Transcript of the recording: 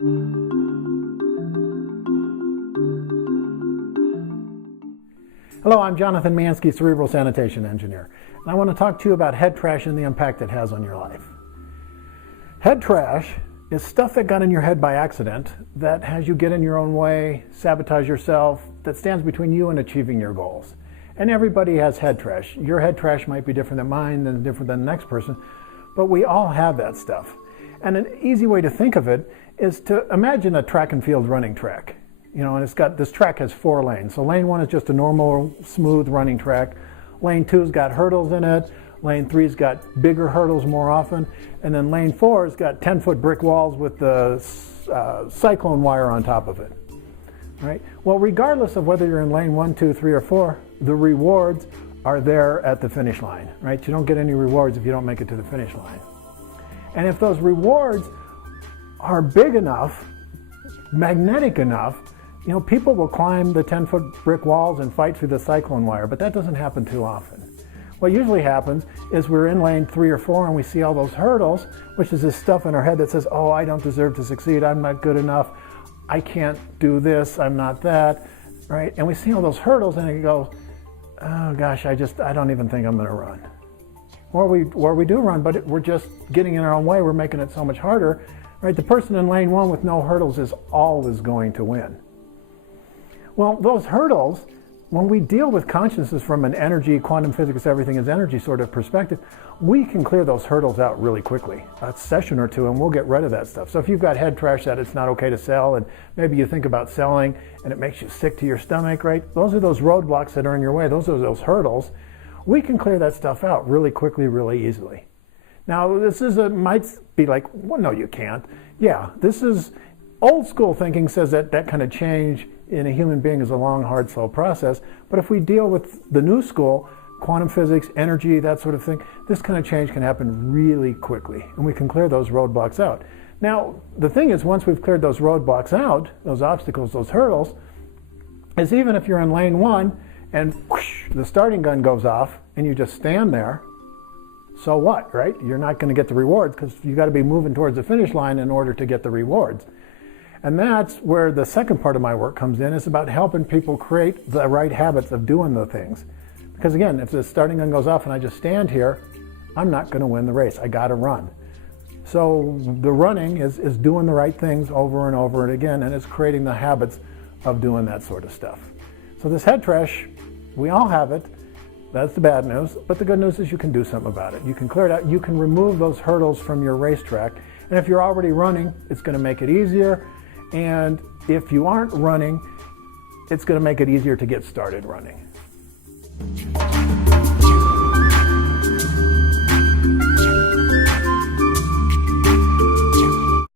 Hello, I'm Jonathan Manske, Cerebral Sanitation Engineer, and I want to talk to you about head trash and the impact it has on your life. Head trash is stuff that got in your head by accident that has you get in your own way, sabotage yourself, that stands between you and achieving your goals. And everybody has head trash. Your head trash might be different than mine, and different than the next person, but we all have that stuff. And an easy way to think of it is to imagine a track and field running track. You know, and this track has 4 lanes. So lane 1 is just a normal, smooth running track. Lane 2's got hurdles in it. Lane 3's got bigger hurdles more often. And then lane 4's got 10-foot brick walls with the cyclone wire on top of it. Right? Well, regardless of whether you're in lane 1, 2, 3, or 4, the rewards are there at the finish line. Right? You don't get any rewards if you don't make it to the finish line. And if those rewards are big enough, magnetic enough, you know, people will climb the 10-foot brick walls and fight through the cyclone wire, but that doesn't happen too often. What usually happens is we're in lane 3 or 4 and we see all those hurdles, which is this stuff in our head that says, oh, I don't deserve to succeed, I'm not good enough, I can't do this, I'm not that, right? And we see all those hurdles and it goes, oh gosh, I don't even think I'm gonna run. Or we do run, but we're just getting in our own way, we're making it so much harder, right? The person in lane 1 with no hurdles is always going to win. Well, those hurdles, when we deal with consciousness from an energy, quantum physics, everything is energy sort of perspective, we can clear those hurdles out really quickly. A session or two and we'll get rid of that stuff. So if you've got head trash that it's not okay to sell and maybe you think about selling and it makes you sick to your stomach, right? Those are those roadblocks that are in your way. Those are those hurdles. We can clear that stuff out really quickly, really easily. Now, this might be like, well, no, you can't. Yeah, this is old school thinking says that that kind of change in a human being is a long, hard, slow process. But if we deal with the new school, quantum physics, energy, that sort of thing, this kind of change can happen really quickly, and we can clear those roadblocks out. Now, the thing is, once we've cleared those roadblocks out, those obstacles, those hurdles, is even if you're in lane 1 and whoosh, the starting gun goes off and you just stand there, so what, right? You're not going to get the rewards because you got to be moving towards the finish line in order to get the rewards. And that's where the second part of my work comes in. It's about helping people create the right habits of doing the things. Because again, if the starting gun goes off and I just stand here, I'm not going to win the race. I got to run. So the running is doing the right things over and over and again, and it's creating the habits of doing that sort of stuff. So this head trash, we all have it. That's the bad news. But the good news is you can do something about it. You can clear it out. You can remove those hurdles from your racetrack. And if you're already running, it's going to make it easier. And if you aren't running, it's going to make it easier to get started running.